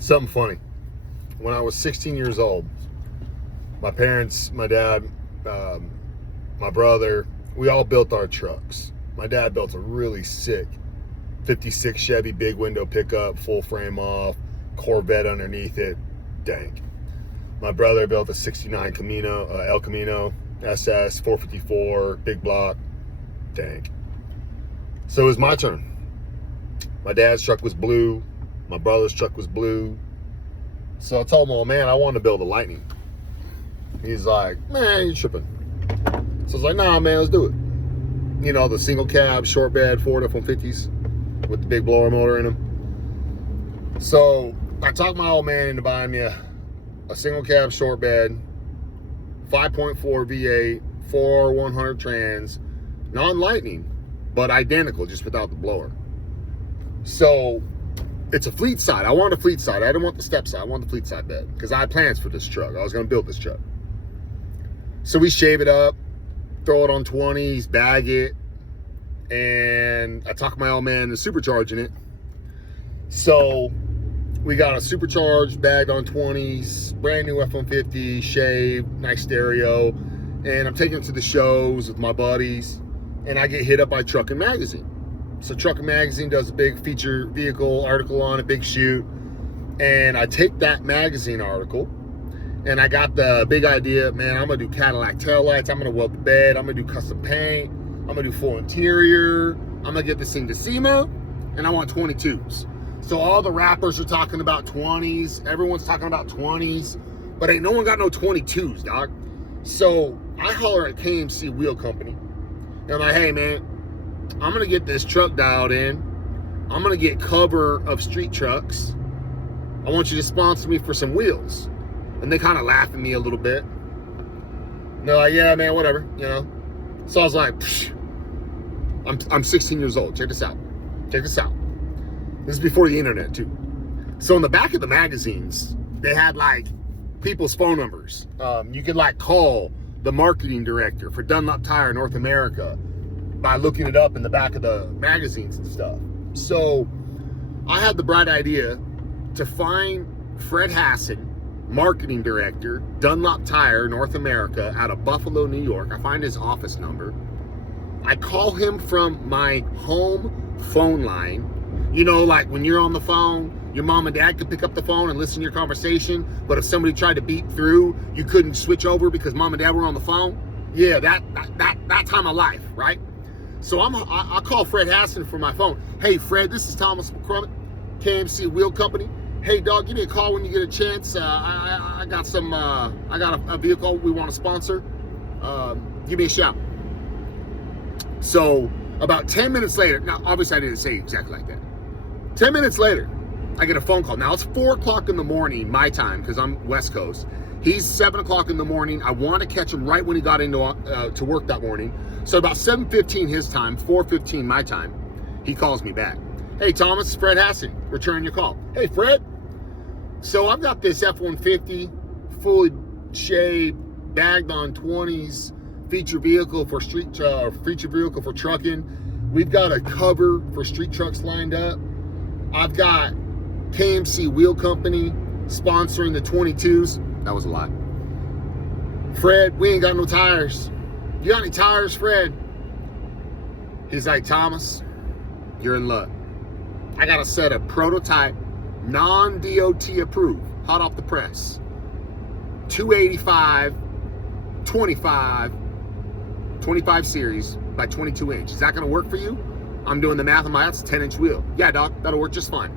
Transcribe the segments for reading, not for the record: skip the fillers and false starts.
Something funny. When I was 16 years old, my parents, my dad, my brother, we all built our trucks. My dad built a really sick 56 Chevy big window pickup, full frame off, Corvette underneath it. Dank. My brother built a 69 Camino, El Camino SS 454 big block. Dank. So it was my turn. My dad's truck was blue. My brother's truck was blue. So I told him, oh man, I want to build a Lightning. He's like, man, you're tripping. So I was like, nah, man, let's do it. You know, the single cab, short bed Ford F-150s with the big blower motor in them. So I talked my old man into buying me a single cab, short bed, 5.4 V8, 4 100 trans, non-Lightning, but identical, just without the blower. So it's a fleet side. I wanted a fleet side. I didn't want the step side. I wanted the fleet side bed because I had plans for this truck. I was going to build this truck. So we shave it up, throw it on 20s, bag it, and I talked my old man into supercharging it. So we got a supercharged, bagged on 20s, brand new F-150, shaved, nice stereo, and I'm taking it to the shows with my buddies, and I get hit up by Truckin' Magazine. So Truckin' Magazine does a big feature vehicle article on a big shoot, and I take that magazine article, and I got the big idea, man, I'm gonna do Cadillac taillights, I'm gonna weld the bed, I'm gonna do custom paint, I'm gonna do full interior, I'm gonna get this thing to SEMA, and I want 22s. So all the rappers are talking about 20s, everyone's talking about 20s, but ain't no one got no 22s, dog. So I holler at KMC Wheel Company, and I'm like, hey man, I'm gonna get this truck dialed in. I'm gonna get cover of street trucks. I want you to sponsor me for some wheels. And they kind of laugh at me a little bit. And they're like, yeah, man, whatever, you know. So I was like, psh, I'm 16 years old. Check this out. Check this out. This is before the internet too. So in the back of the magazines, they had like people's phone numbers. You could like call the marketing director for Dunlop Tire North America by looking it up in the back of the magazines and stuff. So I had the bright idea to find Fred Hassan, marketing director, Dunlop Tire North America out of Buffalo, New York. I find his office number. I call him from my home phone line. You know, like when you're on the phone, your mom and dad could pick up the phone and listen to your conversation, but if somebody tried to beep through, you couldn't switch over because mom and dad were on the phone. Yeah, that time of life, right? So I call Fred Hassan from my phone. Hey, Fred, this is Thomas McCormick, KMC Wheel Company. Hey, dog, give me a call when you get a chance. I got a vehicle we want to sponsor. Give me a shout. So about 10 minutes later, now obviously I didn't say exactly like that. 10 minutes later, I get a phone call. Now it's 4 o'clock in the morning, my time, because I'm West Coast. He's 7 o'clock in the morning. I want to catch him right when he got into to work that morning. So about 7:15 his time, 4:15 my time, he calls me back. Hey, Thomas, Fred Hassan, return your call. Hey, Fred. So I've got this F-150, fully shaved, bagged on 20s, feature vehicle for feature vehicle for trucking. We've got a cover for street trucks lined up. I've got KMC Wheel Company sponsoring the 22s. That was a lot. Fred, we ain't got no tires. You got any tires, Fred? He's like, Thomas, you're in luck. I got a set of prototype, non-DOT approved, hot off the press, 285, 25 series by 22 inch. Is that gonna work for you? I'm doing the math on my, that's a 10-inch wheel. Yeah, doc, that'll work just fine.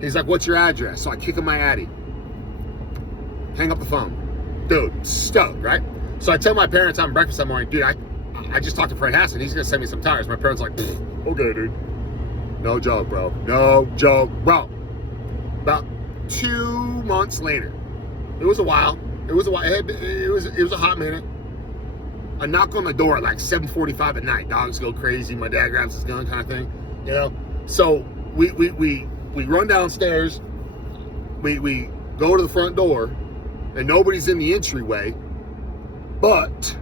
He's like, what's your address? So I kick him my Addy. Hang up the phone. Dude, stoked, right? So I tell my parents having breakfast that morning, dude, I just talked to Fred Hassan. He's gonna send me some tires. My parents are like, okay, dude. No joke, bro. No joke, bro. About 2 months later, it was a while. It was a hot minute. A knock on the door at like 7:45 at night. Dogs go crazy. My dad grabs his gun, kind of thing, you know. So we run downstairs. We go to the front door, and nobody's in the entryway. But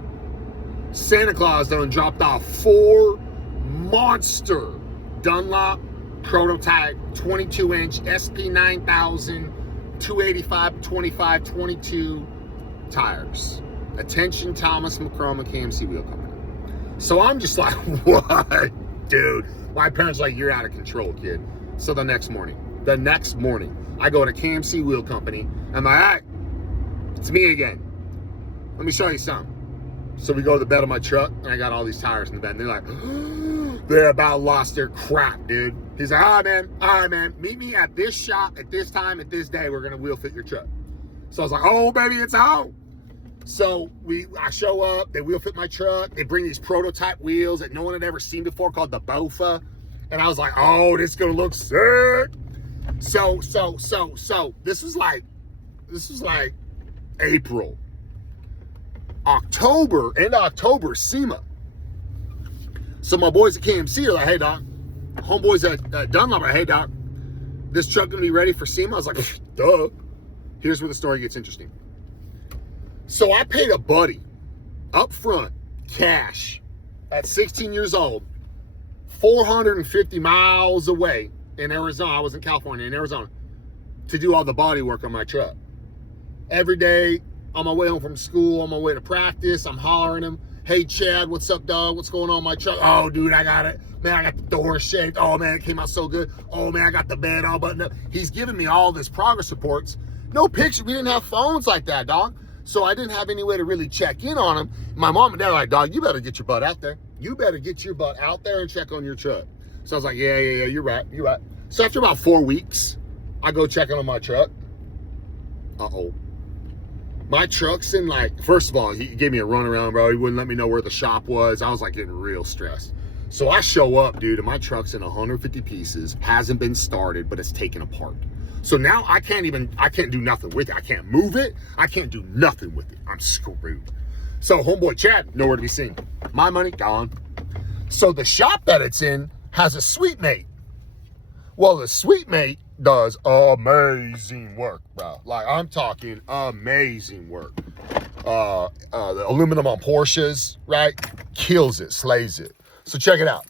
Santa Claus done dropped off 4 monster Dunlop prototype 22-inch SP9000 285/25 22 tires. Attention, Thomas McCormick KMC Wheel Company. So I'm just like, what, dude? My parents are like, you're out of control, kid. So the next morning, I go to KMC Wheel Company. I'm like, all right, it's me again. Let me show you something. So we go to the bed of my truck, and I got all these tires in the bed. And they're like, they're about lost their crap, dude. He's like, all right, man. Meet me at this shop at this time at this day. We're going to wheel fit your truck. So I was like, oh, baby, it's home. So I show up. They wheel fit my truck. They bring these prototype wheels that no one had ever seen before called the BOFA. And I was like, oh, this is going to look sick. So this was like April. End of October, SEMA. So my boys at KMC are like, hey, doc. Homeboys at Dunlop are like, hey, doc, this truck gonna be ready for SEMA? I was like, duh. Here's where the story gets interesting. So I paid a buddy up front, cash, at 16 years old, 450 miles away in Arizona. I was in California, in Arizona, to do all the body work on my truck. Every day, on my way home from school, on my way to practice, I'm hollering him, hey, Chad, what's up, dog? What's going on in my truck? Oh, dude, I got it. Man, I got the door shaped. Oh, man, it came out so good. Oh, man, I got the bed all buttoned up. He's giving me all this progress reports. No picture. We didn't have phones like that, dog. So I didn't have any way to really check in on him. My mom and dad were like, dog, you better get your butt out there. You better get your butt out there and check on your truck. So I was like, yeah, you're right. So after about 4 weeks, I go checking on my truck. Uh-oh. My truck's in first of all, he gave me a runaround, bro. He wouldn't let me know where the shop was. I was like getting real stressed. So I show up, dude, and my truck's in 150 pieces, hasn't been started, but it's taken apart. So now I can't do nothing with it. I can't move it. I can't do nothing with it. I'm screwed. So homeboy Chad, nowhere to be seen. My money, gone. So the shop that it's in has a sweet mate. Well, the sweet mate does amazing work, bro. Like, I'm talking amazing work. The aluminum on Porsches, right? Kills it, slays it. So check it out.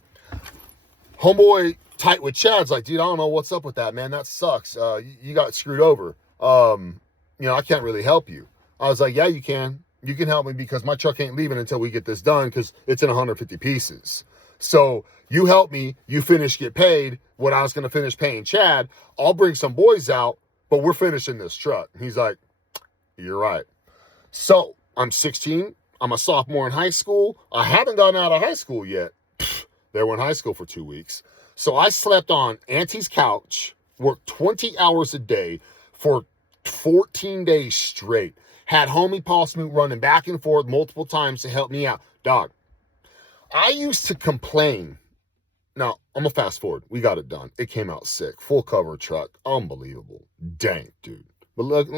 Homeboy tight with Chad's like, dude, I don't know what's up with that, man. That sucks. You got screwed over. I can't really help you. I was like, yeah, you can. You can help me because my truck ain't leaving until we get this done because it's in 150 pieces. So you help me, you finish, get paid what I was going to finish paying Chad. I'll bring some boys out, but we're finishing this truck. He's like, you're right. So I'm 16. I'm a sophomore in high school. I haven't gotten out of high school yet. They were in high school for 2 weeks. So I slept on Auntie's couch, worked 20 hours a day for 14 days straight. Had homie Paul Smoot running back and forth multiple times to help me out. Dog, I used to complain. Now, I'm going to fast forward. We got it done. It came out sick. Full cover truck. Unbelievable. Dang, dude. But look,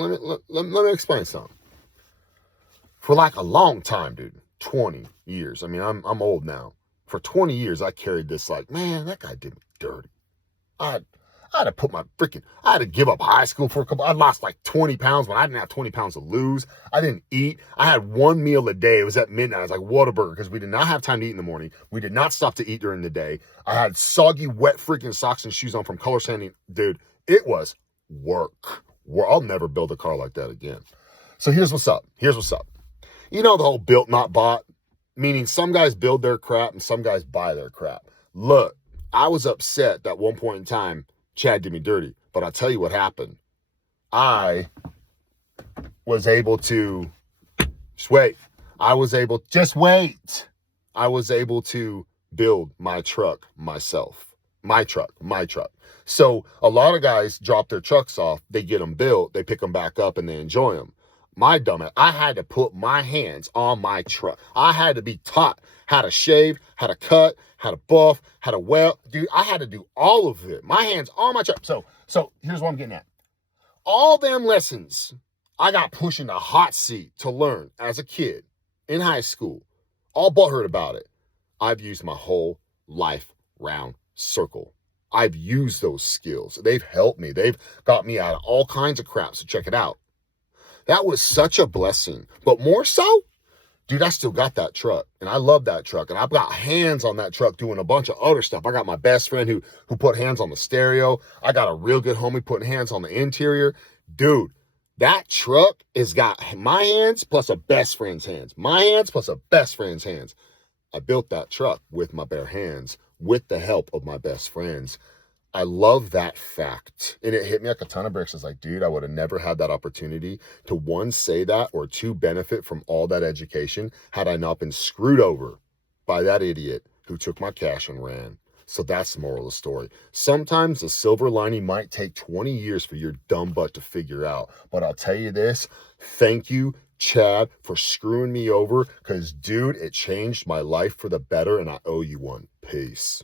let me explain something. For like a long time, dude, 20 years. I mean, I'm old now. For 20 years, I carried this like, man, that guy did me dirty. I had to give up high school for a couple. I lost like 20 pounds when I didn't have 20 pounds to lose. I didn't eat. I had one meal a day. It was at midnight. I was like, Whataburger, because we did not have time to eat in the morning. We did not stop to eat during the day. I had soggy, wet freaking socks and shoes on from color sanding. Dude, it was work. I'll never build a car like that again. So here's what's up. You know the whole built, not bought? Meaning some guys build their crap and some guys buy their crap. Look, I was upset that one point in time, Chad did me dirty. But I'll tell you what happened. I was able to, I was able to build my truck myself. My truck. So a lot of guys drop their trucks off. They get them built. They pick them back up and they enjoy them. My dumbass, I had to put my hands on my truck. I had to be taught how to shave, how to cut, how to buff, how to weld. Dude, I had to do all of it. My hands on my truck. So here's what I'm getting at. All them lessons I got pushed in the hot seat to learn as a kid in high school, all butthurt about it. I've used my whole life round circle. I've used those skills. They've helped me. They've got me out of all kinds of crap. So check it out. That was such a blessing. But more so, dude, I still got that truck, and I love that truck, and I've got hands on that truck doing a bunch of other stuff. I got my best friend who put hands on the stereo. I got a real good homie putting hands on the interior. Dude, that truck has got my hands plus a best friend's hands. My hands plus a best friend's hands. I built that truck with my bare hands, with the help of my best friends. I love that fact. And it hit me like a ton of bricks. It's like, dude, I would have never had that opportunity to, one, say that, or two, benefit from all that education had I not been screwed over by that idiot who took my cash and ran. So that's the moral of the story. Sometimes the silver lining might take 20 years for your dumb butt to figure out. But I'll tell you this, thank you, Chad, for screwing me over, because, dude, it changed my life for the better, and I owe you one. Peace.